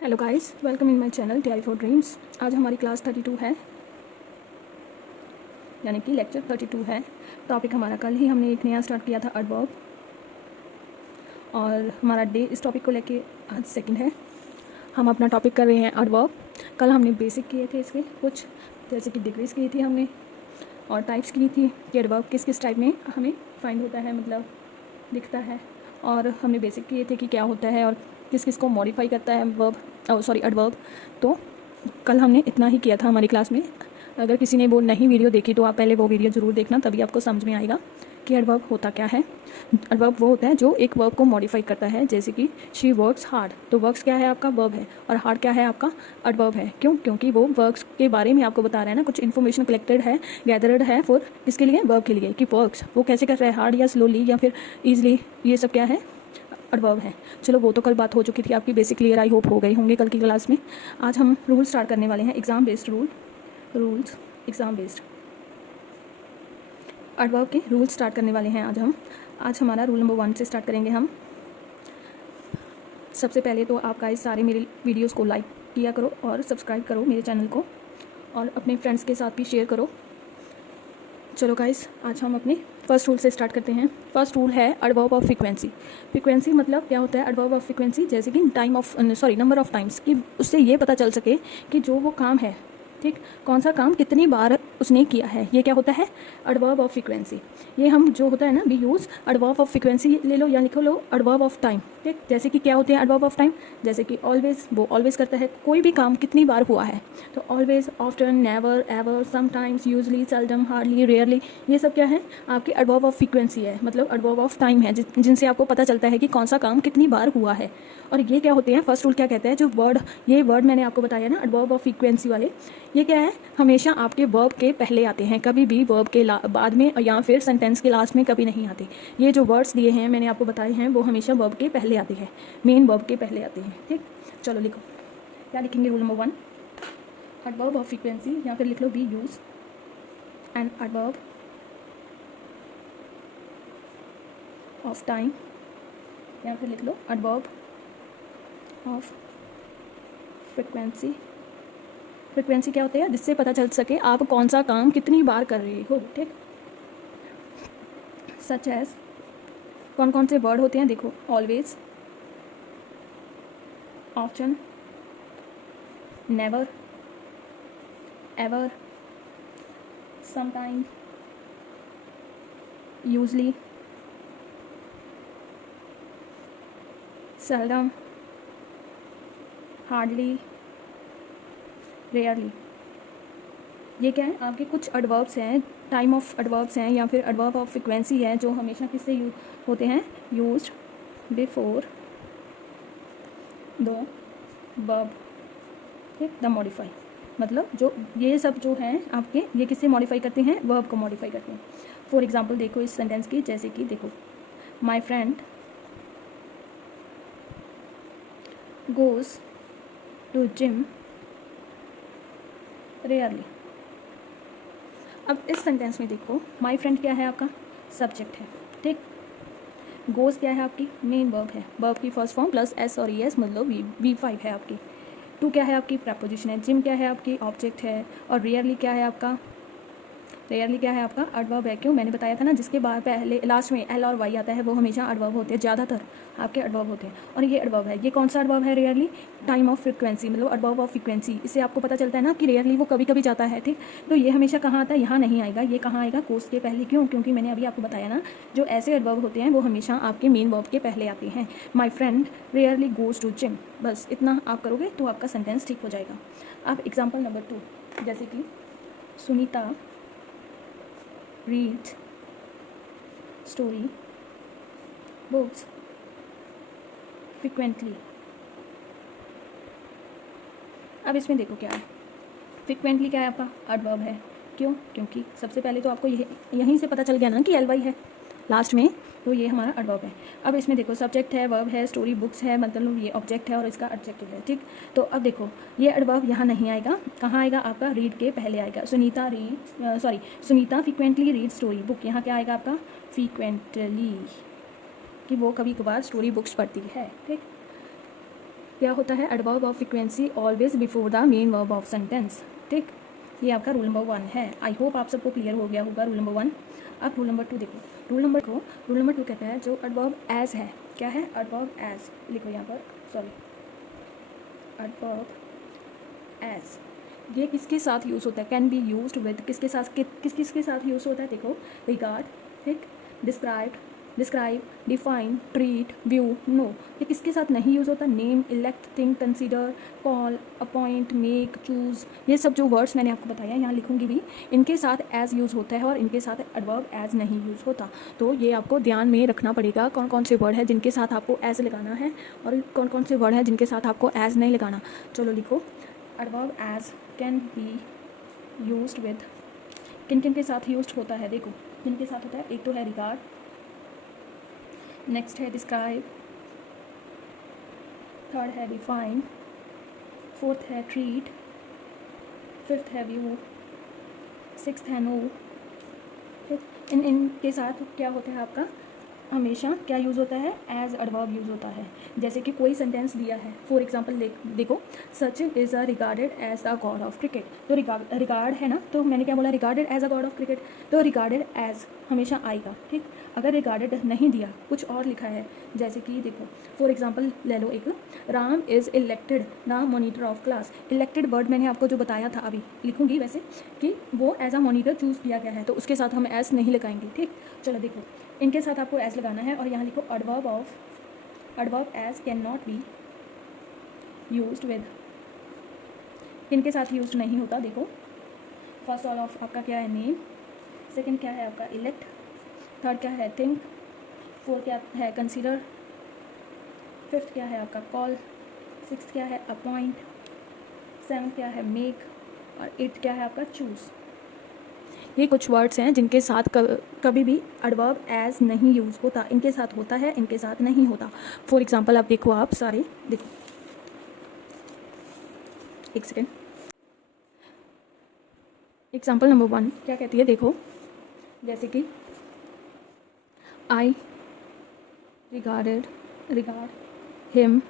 Hello guys, welcome in my channel T I for dreams. आज हमारी class 32 है, यानी कि लेक्चर 32 है। टॉपिक हमारा कल ही हमने एक नया स्टार्ट किया था एडवर्ब, और हमारा डे इस टॉपिक को लेके आज सेकंड है। हम अपना टॉपिक कर रहे हैं एडवर्ब। कल हमने बेसिक किए थे इसके कुछ, जैसे कि डिग्रीज की थी हमने और टाइप्स की थी कि एडवर्ब किस किस टाइप में हमें फाइंड होता है, मतलब दिखता है। और हमने बेसिक किए थे कि क्या होता है और किस किस को मॉडिफाई करता है एडवर्ब। तो कल हमने इतना ही किया था हमारी क्लास में। अगर किसी ने वो नहीं वीडियो देखी तो आप पहले वो वीडियो ज़रूर देखना, तभी आपको समझ में आएगा कि एडवर्ब होता क्या है। एडवर्ब वो होता है जो एक वर्ब को मॉडिफाई करता है, जैसे कि शी वर्क्स हार्ड। तो वर्क्स क्या है आपका, वर्ब है, और हार्ड क्या है आपका, एडवर्ब है। क्यों? क्योंकि वो वर्क्स के बारे में आपको बता रहा है ना, कुछ इन्फॉर्मेशन कलेक्टेड है, गैदर्ड है फॉर किसके लिए, वर्ब के लिए, कि वर्क्स वो कैसे कर रहा है, हार्ड या स्लोली या फिर ईजिली, ये सब क्या है, एडवर्ब है। चलो वो तो कल बात हो चुकी थी आपकी, बेसिक क्लियर आई होप हो गई होंगे कल की क्लास में। आज हम रूल स्टार्ट करने वाले हैं, exam based rules exam based adverb के रूल स्टार्ट करने वाले हैं आज हमारा रूल नंबर 1 से स्टार्ट करेंगे हम। सबसे पहले तो आप गाइस सारे मेरे वीडियोस को लाइक किया करो और सब्सक्राइब करो मेरे चैनल को, और अपने फ्रेंड्स के साथ भी शेयर करो। चलो गाइस, आज हम अपने फर्स्ट रूल से स्टार्ट करते हैं। फर्स्ट रूल है एडवर्ब ऑफ फ्रीक्वेंसी। फ्रीक्वेंसी मतलब क्या होता है, एडवर्ब ऑफ फ्रीक्वेंसी, जैसे कि नंबर ऑफ टाइम्स, कि उससे ये पता चल सके कि जो वो काम है, ठीक, कौन सा काम कितनी बार उसने किया है, ये क्या होता है, एडवर्ब ऑफ फ्रीक्वेंसी। ये हम जो होता है ना, we use adverb of frequency ले लो या लिखो लो एडवर्ब ऑफ टाइम, ठीक। जैसे कि क्या होते हैं एडवर्ब ऑफ टाइम, जैसे कि ऑलवेज, वो ऑलवेज करता है, कोई भी काम कितनी बार हुआ है, तो always, often, never, ever, sometimes, usually, seldom, hardly, rarely, ये सब क्या है आपके एडवर्ब ऑफ फ्रीक्वेंसी है, मतलब एडवर्ब ऑफ टाइम है, जिनसे आपको पता चलता है कि कौन सा काम कितनी बार हुआ है। और ये क्या होते हैं, फर्स्ट रूल क्या कहता है, जो वर्ड, ये वर्ड मैंने आपको बताया ना एडवर्ब ऑफ फ्रीक्वेंसी वाले, ये क्या है, हमेशा आपके वर्ब के पहले आते हैं, कभी भी वर्ब के बाद में या फिर सेंटेंस के लास्ट में कभी नहीं आते। ये जो वर्ड्स दिए हैं मैंने आपको बताए हैं, वो हमेशा वर्ब के पहले आते हैं, मेन वर्ब के पहले आते हैं, ठीक। चलो लिखो, क्या लिखेंगे, rule number 1, adverb of frequency, या फिर लिख लो we use an adverb of time, या फिर लिख लो एडवर्ब ऑफ फ्रीक्वेंसी। फ्रीक्वेंसी क्या होता है, जिससे पता चल सके आप कौन सा काम कितनी बार कर रहे हो, ठीक। सच एज, कौन कौन से वर्ड होते हैं, देखो, always, often, never, ever, sometime, usually, seldom, hardly, rarely. ये क्या है, आपके कुछ एडवर्ब्स हैं, टाइम ऑफ एडवर्ब्स हैं, या फिर एडवर्ब ऑफ फ्रीक्वेंसी है, जो हमेशा किससे होते हैं, यूज्ड बिफोर द वर्ब, ठीक, द मॉडिफाई। मतलब जो ये सब जो हैं आपके, ये किससे मॉडिफाई करते हैं, वर्ब को मॉडिफाई करते हैं। फॉर एग्जाम्पल देखो इस सेंटेंस की, जैसे कि देखो, my friend goes to gym rarely. अब इस सेंटेंस में देखो, माई फ्रेंड क्या है आपका, सब्जेक्ट है, ठीक। गोज़ क्या है आपकी, मेन वर्ब है, वर्ब की फर्स्ट फॉर्म प्लस एस और ई एस, मतलब V5 है आपकी। टू क्या है आपकी, प्रपोजिशन है। जिम क्या है आपकी, ऑब्जेक्ट है। और रेयरली क्या है आपका, रेयरली क्या है आपका, एडवर्ब है। क्यों, मैंने बताया था ना, जिसके बाद पहले लास्ट में एल और वाई आता है वो हमेशा एडवर्ब होते हैं, ज़्यादातर आपके एडवर्ब होते हैं। और ये एडवर्ब है, ये कौन सा एडवर्ब है, रेयरली, टाइम ऑफ फ्रीक्वेंसी, मतलब एडवर्ब ऑफ फ्रीक्वेंसी। इससे आपको पता चलता है ना कि रेयरली वो कभी कभी जाता है, ठीक। तो ये हमेशा कहाँ आता है, यहाँ नहीं आएगा, ये कहाँ आएगा, कोर्स के पहले। क्यों? क्योंकि मैंने अभी आपको बताया ना, जो ऐसे एडवर्ब होते हैं वो हमेशा आपके मेन वर्ब के पहले आते हैं। My friend rarely goes to gym, बस इतना आप करोगे तो आपका सेंटेंस ठीक हो जाएगा। अब एग्जाम्पल नंबर 2, जैसे कि Sunita read story books frequently। अब इसमें देखो क्या है, फ्रिक्वेंटली क्या है आपका, एडवर्ब है। क्यों? क्योंकि सबसे पहले तो आपको यहीं से पता चल गया ना कि एल वाई है लास्ट में, तो ये हमारा एडवर्ब है। अब इसमें देखो, सब्जेक्ट है, वर्ब है, स्टोरी बुक्स है, मतलब ये ऑब्जेक्ट है और इसका एडजेक्टिव है, ठीक। तो अब देखो, ये एडवर्ब यहाँ नहीं आएगा, कहाँ आएगा आपका, रीड के पहले आएगा। Sunita frequently read story book, यहाँ क्या आएगा आपका, फ्रीक्वेंटली, कि वो कभी कभार स्टोरी बुक्स पढ़ती है, ठीक। क्या होता है, adverb of frequency always before the main verb of sentence. ठीक, ये आपका रूल नंबर 1 है। आई होप आप सबको क्लियर हो गया होगा रूल नंबर 1। अब रूल नंबर 2 देखो। रूल नंबर 2 कहता है जो एडवर्ब एज है, क्या है, एडवर्ब एज लिखो यहाँ पर, सॉरी, एडवर्ब एज ये किसके साथ यूज़ होता है, कैन बी यूज्ड विद, किसके साथ किसके साथ यूज़ होता है, देखो, रिगार्ड, ठीक, describe, define, treat, view, know. ये किसके साथ नहीं यूज़ होता, name, elect, think, consider, call, appoint, make, choose, ये सब जो वर्ड्स मैंने आपको बताया यहाँ लिखूंगी भी, इनके साथ एज यूज़ होता है और इनके साथ एडवर्ब एज नहीं यूज़ होता। तो ये आपको ध्यान में रखना पड़ेगा कौन कौन से वर्ड है जिनके साथ आपको एज लगाना है और कौन कौन से वर्ड है जिनके साथ आपको एज नहीं लगाना। चलो लिखो, adverb as can be used with, किन किन के साथ यूज्ड होता है, देखो किन के साथ होता है, एक तो है रिगार्ड, नेक्स्ट है डिस्क्राइब, थर्ड है डिफाइन, फोर्थ है ट्रीट, फिफ्थ है व्यू, सिक्स्थ है नो। इनके साथ क्या होता है आपका, हमेशा क्या यूज़ होता है, एज एडवर्ब यूज़ होता है। जैसे कि कोई सेंटेंस दिया है, फॉर एग्जांपल देखो, Sachin is a regarded as the god of cricket. तो रिगार्ड है ना, तो मैंने क्या बोला, regarded as a god of cricket, तो रिगार्डेड एज हमेशा आएगा। ठीक, अगर रिगार्डेड नहीं दिया, कुछ और लिखा है, जैसे कि देखो फॉर एग्जांपल ले लो एक, Ram is elected the monitor of class. Elected word मैंने आपको जो बताया था अभी लिखूंगी वैसे, कि वो एज अ मॉनिटर चूज़ किया गया है, तो उसके साथ हम एज नहीं लगाएंगे। ठीक, चलो देखो, इनके साथ आपको एज लगाना है और यहाँ लिखो, adverb as can not be used with, इनके साथ यूज्ड नहीं होता। देखो, फर्स्ट ऑल ऑफ आपका क्या है, नेम, सेकंड क्या है आपका, इलेक्ट, थर्ड क्या है, थिंक, फोर्थ क्या है, कंसीडर, फिफ्थ क्या है आपका, कॉल, सिक्स्थ क्या है, अपॉइंट, सेवन्थ क्या है, मेक, और एट्थ क्या है आपका, चूज़। ये कुछ वर्ड्स हैं जिनके साथ कभी भी एडवर्ब एज नहीं यूज़ होता, इनके साथ होता है, इनके साथ नहीं होता। फॉर एग्जांपल आप देखो, आप सारे देखो, एक सेकेंड, एग्जांपल नंबर 1 क्या कहती है, देखो, जैसे कि आई रिगार्ड हिम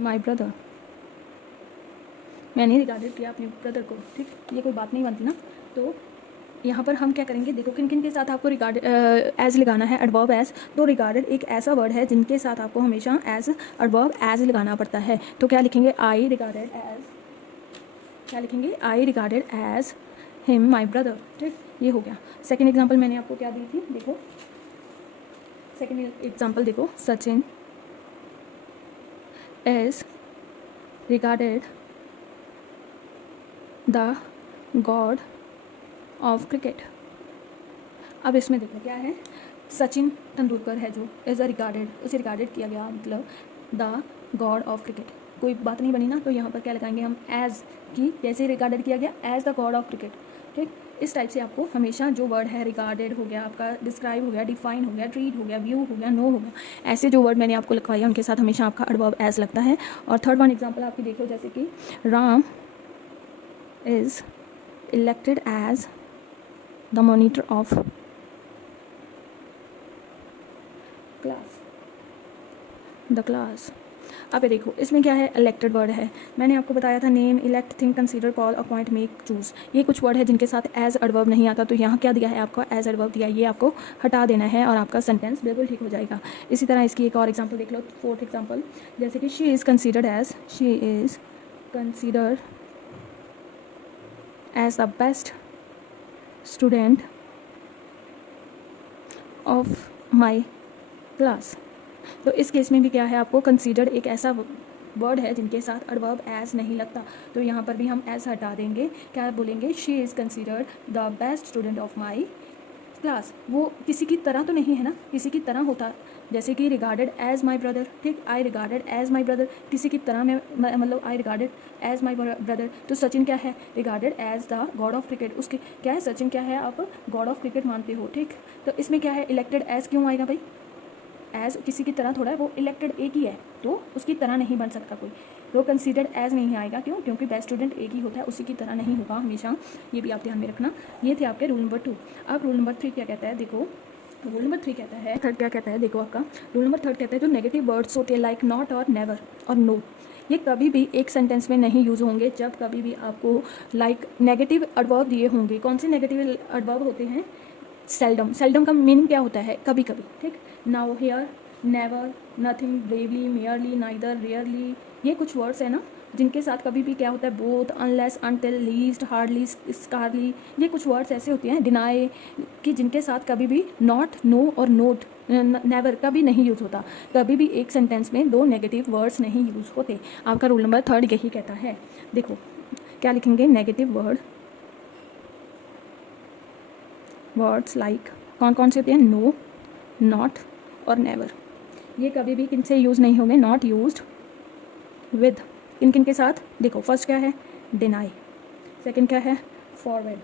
माई ब्रदर, मैंने रिगार्डेड किया अपने ब्रदर को। ठीक, ये कोई बात नहीं बनती ना। तो यहाँ पर हम क्या करेंगे, देखो किन किन के साथ आपको रिगार्ड एज लगाना है, एडवर्ब एज। तो रिगार्डेड एक ऐसा वर्ड है जिनके साथ आपको हमेशा एज एडवर्ब एज लगाना पड़ता है। तो क्या लिखेंगे, आई रिगार्डेड एज, क्या लिखेंगे, I regarded as him my brother. ठीक, ये हो गया। सेकेंड एग्जाम्पल मैंने आपको क्या दी थी, देखो सेकेंड एग्जाम्पल देखो, Sachin is regarded the god of cricket. अब इसमें देखो क्या है, सचिन तेंदुलकर है जो एज अ रिगार्डेड, उसे रिगार्डेड किया गया, मतलब द गॉड ऑफ क्रिकेट, कोई बात नहीं बनी ना। तो यहाँ पर क्या लगाएंगे हम, एज की, जैसे रिगार्डेड किया गया as the god of cricket. ठीक, इस टाइप से आपको हमेशा जो वर्ड है, रिगार्डेड हो गया आपका, डिस्क्राइब हो गया, डिफाइन हो गया, ट्रीट हो गया, व्यू हो गया, नो हो गया, ऐसे जो वर्ड मैंने आपको लिखवाए उनके साथ हमेशा आपका एडवर्ब एज लगता है। और थर्ड वन एग्जाम्पल आपकी देखो, जैसे कि Ram is elected as the monitor of class. अब ये देखो, इसमें क्या है, इलेक्टेड वर्ड है। मैंने आपको बताया था, name, elect, think, consider, call, appoint, make, choose, ये कुछ वर्ड है जिनके साथ एज एडवर्ब नहीं आता। तो यहाँ क्या दिया है आपको, एज एडवर्ब दिया है, ये आपको हटा देना है और आपका सेंटेंस बिल्कुल ठीक हो जाएगा। इसी तरह इसकी एक और एग्जाम्पल देख लो, फोर्थ एग्जाम्पल, जैसे कि she is considered as the best student of my class. तो इस केस में भी क्या है, आपको कंसीडर्ड एक ऐसा वर्ड है जिनके साथ एडवर्ब एज नहीं लगता। तो यहाँ पर भी हम एज हटा देंगे, क्या बोलेंगे, she is considered the best student of my class. वो किसी की तरह तो नहीं है ना, किसी की तरह होता, जैसे कि रिगार्डेड एज माई ब्रदर। ठीक, I regarded as my brother, किसी की तरह में, मतलब I regarded as my brother. तो सचिन क्या है, regarded as the god of cricket, उसके क्या है, सचिन क्या है, आप गॉड ऑफ क्रिकेट मानते हो। ठीक, तो इसमें क्या है, इलेक्टेड एज क्यों आएगा भाई, एज किसी की तरह थोड़ा है, वो इलेक्टेड एक ही है, तो उसकी तरह नहीं बन सकता कोई। तो कंसीडर्ड एज नहीं आएगा, क्यों, क्योंकि बेस्ट स्टूडेंट एक ही होता है, उसी की तरह नहीं होगा हमेशा, ये भी आप ध्यान में रखना। ये थे आपके रूल नंबर 2। अब रूल नंबर 3 क्या कहता है, देखो, रूल नंबर 3 कहता है, थर्ड क्या कहता है, देखो आपका रूल नंबर 3 कहता है जो नेगेटिव वर्ड्स होते हैं लाइक नॉट और नेवर और नो, ये कभी भी एक सेंटेंस में नहीं यूज़ होंगे जब कभी भी आपको लाइक नेगेटिव एडवर्ब दिए होंगे। कौन से नेगेटिव एडवर्ब होते हैं? सेल्डम। सेल्डम का मीनिंग क्या होता है? कभी कभी, ठीक। Now, here, never, nothing, bravely, merely, neither, rarely, ये कुछ वर्ड्स है ना जिनके साथ कभी भी क्या होता है? Both, unless, until, least, hardly, scarcely, ये कुछ वर्ड्स ऐसे होते हैं, डिनाई, कि जिनके साथ कभी भी नॉट, नो और नोट, नेवर कभी नहीं यूज़ होता। कभी भी एक सेंटेंस में दो नेगेटिव वर्ड्स नहीं यूज़ होते। आपका रूल नंबर 3 यही कहता है। देखो क्या लिखेंगे? नेगेटिव वर्ड्स लाइक कौन कौन से होते हैं? नो, नॉट और नेवर, ये कभी भी किन से यूज़ नहीं होंगे? नॉट यूज्ड विद किन किन के साथ? देखो फर्स्ट क्या है? डिनाई, सेकंड क्या है? फॉरवर्ड,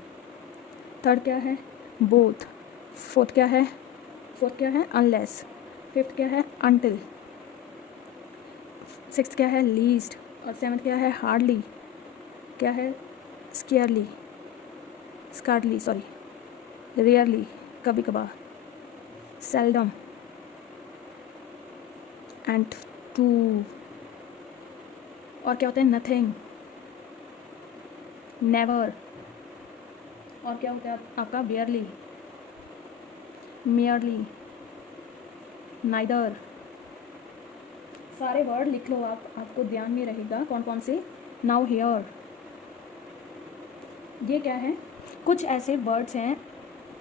थर्ड क्या है? बोथ, फोर्थ क्या है? अनलेस, फिफ्थ क्या है? अनटिल, सिक्स्थ क्या है? लीस्ट, और सेवन्थ क्या है? हार्डली, क्या है? स्कार्डली, सॉरी, रेयरली, कभी कभार, सेल्डम, एंड टू, और क्या होता है? नथिंग, नेवर, और क्या होता है आपका? बेयरली, मेयरली, नाइदर। सारे वर्ड लिख लो आप, आपको ध्यान में रहेगा कौन कौन से। नाउ, हियर, ये क्या है? कुछ ऐसे वर्ड्स हैं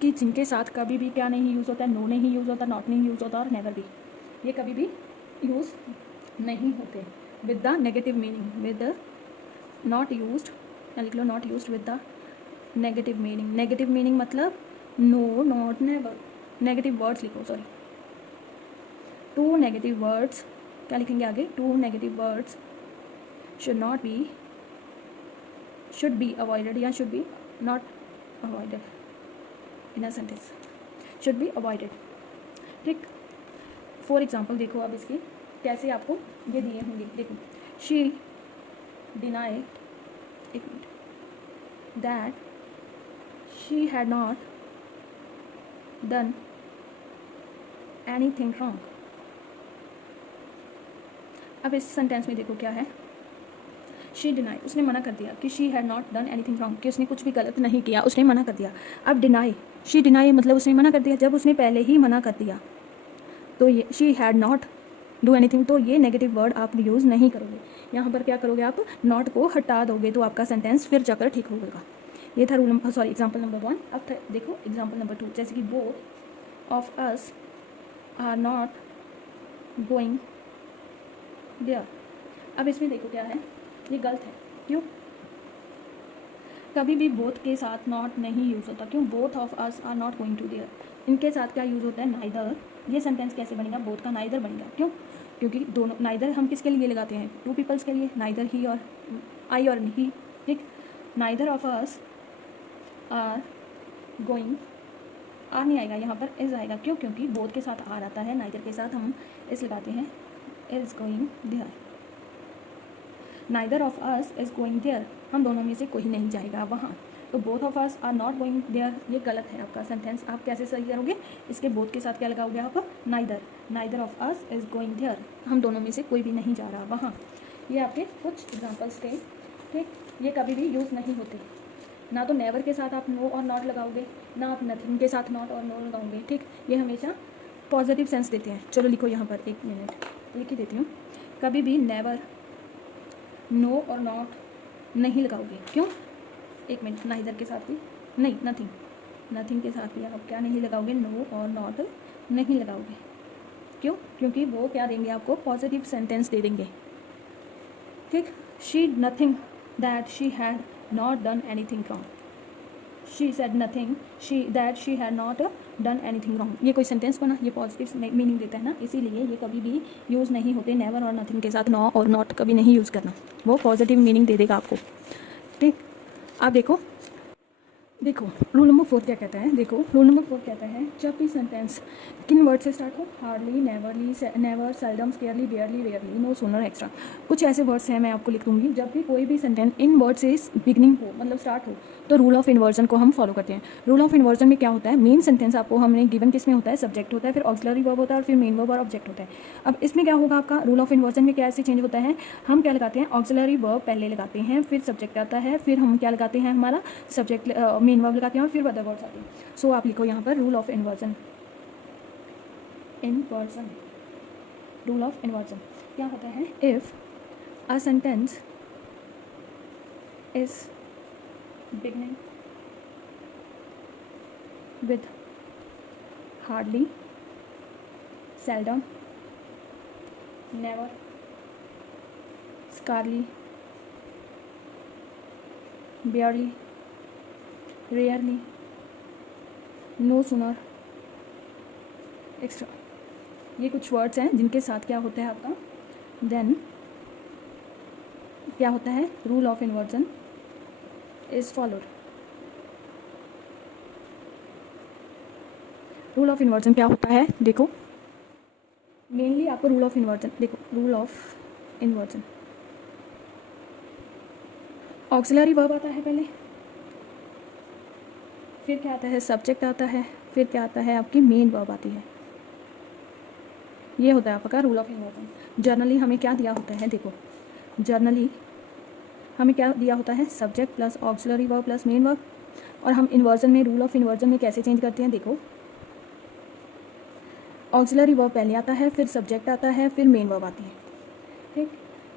कि जिनके साथ कभी भी क्या नहीं यूज़ होता? नो नहीं यूज़ होता, नॉट नहीं यूज़ होता और नेवर भी, ये कभी भी यूज़ नहीं होते with the negative meaning, with not used, या लिख लो not used with the negative meaning. Negative meaning मतलब no, not, never, negative words लिखो, सॉरी, टू नेगेटिव वर्ड्स, क्या लिखेंगे आगे? Two negative words should be avoided, या should be not avoided in a sentence, should be avoided, ठीक। For example देखो अब इसकी कैसे आपको ये दिए होंगे। देखो, शी डिनाई, एक minute, that she had not done anything wrong. अब इस सेंटेंस में देखो क्या है? शी डिनाई, उसने मना कर दिया कि she had not done anything wrong, कि उसने कुछ भी गलत नहीं किया, उसने मना कर दिया। अब डिनाई, शी डिनाई मतलब उसने मना कर दिया। जब उसने पहले ही मना कर दिया तो ये she had not do anything, तो ये नेगेटिव वर्ड आप यूज़ नहीं करोगे। यहाँ पर क्या करोगे? आप नॉट को हटा दोगे तो आपका सेंटेंस फिर जाकर ठीक होगा। ये था एग्जाम्पल नंबर 1। अब देखो एग्जाम्पल नंबर 2, जैसे कि both of us are not going there. अब इसमें देखो क्या है? ये गलत है। क्यों? कभी भी बोथ के साथ नॉट नहीं यूज़ होता। क्यों? Both of us are not going to there, इनके साथ क्या यूज़ होता है? नाइदर। ये सेंटेंस कैसे बनेगा? बोथ का नाइदर बनेगा। क्यों? क्योंकि दोनों नाइदर हम किसके लिए लगाते हैं? टू पीपल्स के लिए, नाइदर ही और आई और ही, ठीक। Neither of us are going, are नहीं आएगा यहाँ पर, इज आएगा। क्यों? क्योंकि बोथ के साथ आर आता है, नाइदर के साथ हम इज लगाते हैं, is going there. Neither of us is going there, हम दोनों में से कोई नहीं जाएगा वहाँ। तो both of us are not going there, ये गलत है आपका सेंटेंस। आप कैसे सही करोगे? इसके बोथ के साथ क्या लगाओगे आप? Neither. Neither of us is going there, हम दोनों में से कोई भी नहीं जा रहा वहाँ। ये आपके कुछ एग्जाम्पल्स थे, ठीक। ये कभी भी यूज़ नहीं होते। ना तो नेवर के साथ आप नो और नॉट लगाओगे, ना आप नथिंग के साथ नॉट और नो लगाओगे, ठीक। ये हमेशा पॉजिटिव सेंस देते हैं। चलो लिखो यहाँ पर, एक मिनट लिख ही देती हूँ। कभी भी नेवर, नो और नॉट नहीं लगाओगे। क्यों? एक मिनट, नाइदर के साथ भी नहीं, नथिंग के साथ भी आप क्या नहीं लगाओगे? नो और नॉट नहीं लगाओगे। क्यों? क्योंकि वो क्या देंगे आपको? पॉजिटिव सेंटेंस दे देंगे, ठीक। She nothing that she had not done anything wrong, she said nothing that she had not done anything wrong. ये कोई सेंटेंस बना, ये पॉजिटिव मीनिंग देता है ना, इसीलिए ये कभी भी यूज़ नहीं होते। नेवर और नथिंग के साथ नो और नॉट कभी नहीं यूज़ करना, वो पॉजिटिव मीनिंग दे देगा आपको, ठीक। आप देखो देखो रूल नंबर 4 क्या कहता है, देखो रूल नंबर 4 कहता है जब भी सेंटेंस किन वर्ड से स्टार्ट हो, hardly, neverly, never, seldom, scarcely, barely, rarely, no sooner, extra, कुछ ऐसे वर्ड्स हैं मैं आपको लिख दूंगी। जब भी कोई भी सेंटेंस इन वर्ड से बिगनिंग हो, मतलब स्टार्ट हो, तो रूल ऑफ इन्वर्जन को हम फॉलो करते हैं। रूल ऑफ इन्वर्जन में क्या होता है, मेन सेंटेंस आपको हमने गिवन किस में होता है, सब्जेक्ट होता है, फिर ऑक्सिलरी वर्ब होता है और फिर मेन वर्ब और ऑब्जेक्ट होता है। अब इसमें क्या होगा आपका रूल ऑफ इन्वर्जन में क्या ऐसे चेंज होता है, हम क्या लगाते हैं, ऑक्सिलरी वर्ब पहले लगाते हैं, फिर सब्जेक्ट आता है, फिर हम क्या लगाते हैं, हमारा सब्जेक्ट मेन वर्ब लगाते हैं और फिर अदर वर्ड्स आते हैं। सो आप लिखो यहाँ पर rule of inversion. Inversion, rule of inversion क्या होता है, if a sentence is beginning with hardly, seldom, never, scarcely, barely, rarely, no sooner, extra, ये कुछ वर्ड्स हैं जिनके साथ क्या होता है आपका, देन क्या होता है, rule of inversion is followed. Rule of inversion क्या होता है, देखो मेनली आपको रूल ऑफ इन्वर्जन, देखो rule of inversion, auxiliary verb आता है पहले, फिर क्या आता है, सब्जेक्ट आता है, फिर क्या आता है, आपकी मेन वर्ब आती है। ये होता है आपका रूल ऑफ इन्वर्जन। जर्नली हमें क्या दिया होता है, देखो जर्नली हमें क्या दिया होता है, subject plus auxiliary verb plus main verb, और हम इन्वर्जन में, रूल ऑफ इन्वर्जन में कैसे चेंज करते हैं, देखो ऑक्सिलरी वर्ब पहले आता है, फिर सब्जेक्ट आता है, फिर मेन वर्ब आती है। ठीक,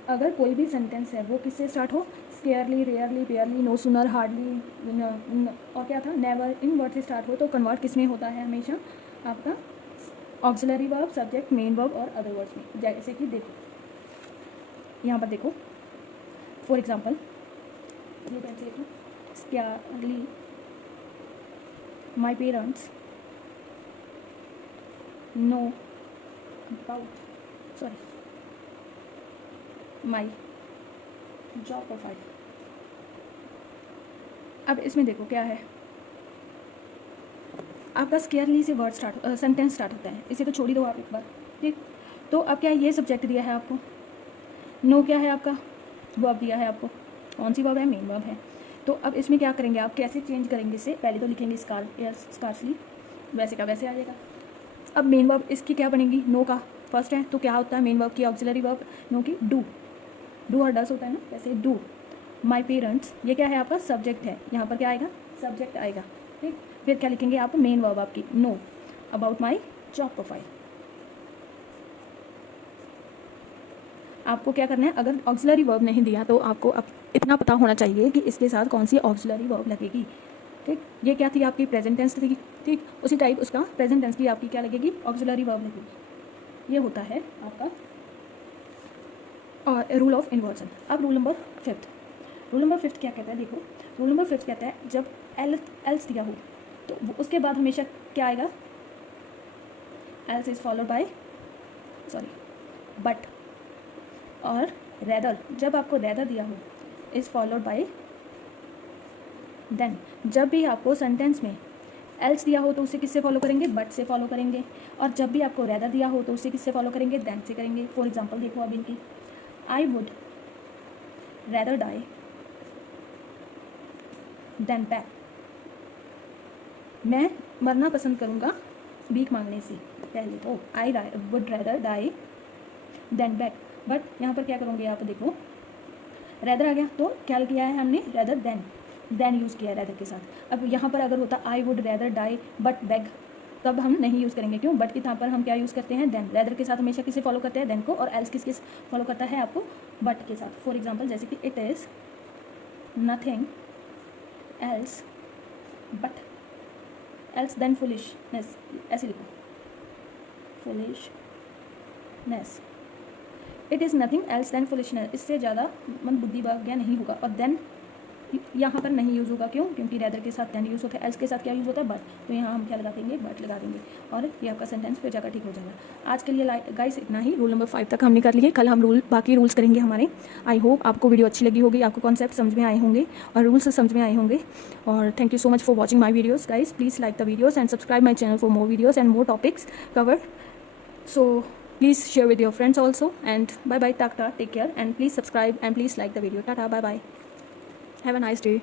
अगर कोई भी सेंटेंस है वो किससे स्टार्ट हो, scarcely, rarely, barely, no sooner, hardly और क्या था, नेवर, इन वर्ड से स्टार्ट हो, तो कन्वर्ट किस में होता है हमेशा, आपका auxiliary verb, subject, main verb और अदर वर्ड्स में। जैसे कि देखो यहाँ पर देखो, फॉर एग्जाम्पल ये कैसे देखो, scarcely my parents know about, sorry, my job profile. अब इसमें देखो क्या है, आपका स्केयरली से वर्ड स्टार्ट, सेंटेंस स्टार्ट होता है, इसे तो छोड़ ही दो आप एक बार। ठीक, तो अब क्या ये सब्जेक्ट दिया है आपको, नो क्या है आपका, वर्ब दिया है आपको, कौन सी वर्ब है, मेन वर्ब है। तो अब इसमें क्या करेंगे आप, कैसे चेंज करेंगे इसे, पहले तो लिखेंगे स्कार्सली, वैसे का वैसे आ जाएगा। अब मेन वर्ब इसकी क्या बनेगी, नो का फर्स्ट है, तो क्या होता है मेन वर्ब की ऑक्सिलरी वर्ब, नो की डू और डस होता है ना, जैसे डू। माई पेरेंट्स ये क्या है आपका, सब्जेक्ट है, यहाँ पर क्या आएगा, सब्जेक्ट आएगा। ठीक, फिर क्या लिखेंगे आप, मेन वर्ब आपकी know about my job profile. आपको क्या करना है, अगर ऑक्सिलरी वर्ब नहीं दिया तो आपको अब इतना पता होना चाहिए कि इसके साथ कौन सी ऑक्सिलरी वर्ब लगेगी। ठीक, ये क्या थी आपकी, प्रेजेंट टेंस थी। ठीक, उसी टाइप उसका प्रेजेंट टेंस की आपकी क्या लगेगी, ऑक्सिलरी वर्ब लगेगी। ये होता है आपका और रूल ऑफ इन्वर्जन। अब रूल नंबर 5, रूल नंबर 5 क्या कहता है, देखो रूल नंबर 5 कहता है जब एल्स दिया हो तो उसके बाद हमेशा क्या आएगा, else is followed by, sorry, but और रेदर। जब आपको रेदर दिया हो इज फॉलोड बाय देन। जब भी आपको सेंटेंस में एल्स दिया हो तो उसे किससे फॉलो करेंगे, बट से फॉलो करेंगे। और जब भी आपको रेदर दिया हो तो उसे किससे फॉलो करेंगे, देन से करेंगे। फॉर एग्जाम्पल देखो अब इनकी, I would rather die than beg, मैं मरना पसंद करूँगा भीख मांगने से पहले। तो I would rather die than beg, but यहाँ पर क्या करोगे आप, देखो रेदर आ गया तो क्या किया है हमने, रेदर देन यूज़ किया है रेदर के साथ। अब यहाँ पर अगर होता I would rather die but beg, तब हम नहीं यूज़ करेंगे, क्यों, बट यहाँ पर हम क्या यूज़ करते हैं, देन। रेदर के साथ हमेशा किसे फॉलो करते हैं, देन को, और एल्स किस फॉलो करता है आपको, बट के साथ। फॉर एग्जाम्पल जैसे कि it is nothing else but else than foolishness, ऐसे लिखो, foolishness, it is nothing else than foolishness, इससे ज़्यादा मन बुद्धि भाग्य नहीं होगा। और देन यहाँ पर नहीं यूज़ होगा, क्यों? क्योंकि रेदर के साथ दैन यूज़ होता है, एल्स के साथ क्या यूज़ होता है? बट। तो यहाँ हम क्या लगा देंगे? बट लगा देंगे और ये आपका सेंटेंस फिर जाकर ठीक हो जाएगा। आज के लिए गाइस इतना ही। रूल नंबर 5 तक हमने कर लिए। कल हम बाकी रूल्स करेंगे हमारे। आई होप आपको वीडियो अच्छी लगी होगी, आपको कॉन्सेप्ट समझ में आए होंगे और रूल्स समझ में आए होंगे। और thank you so much for watching my videos guys. Please like the videos and subscribe my channel for more videos and more topics covered. So please share with your friends also, and bye bye, take care, and please subscribe and please like the video. Tata, bye bye, have a nice day.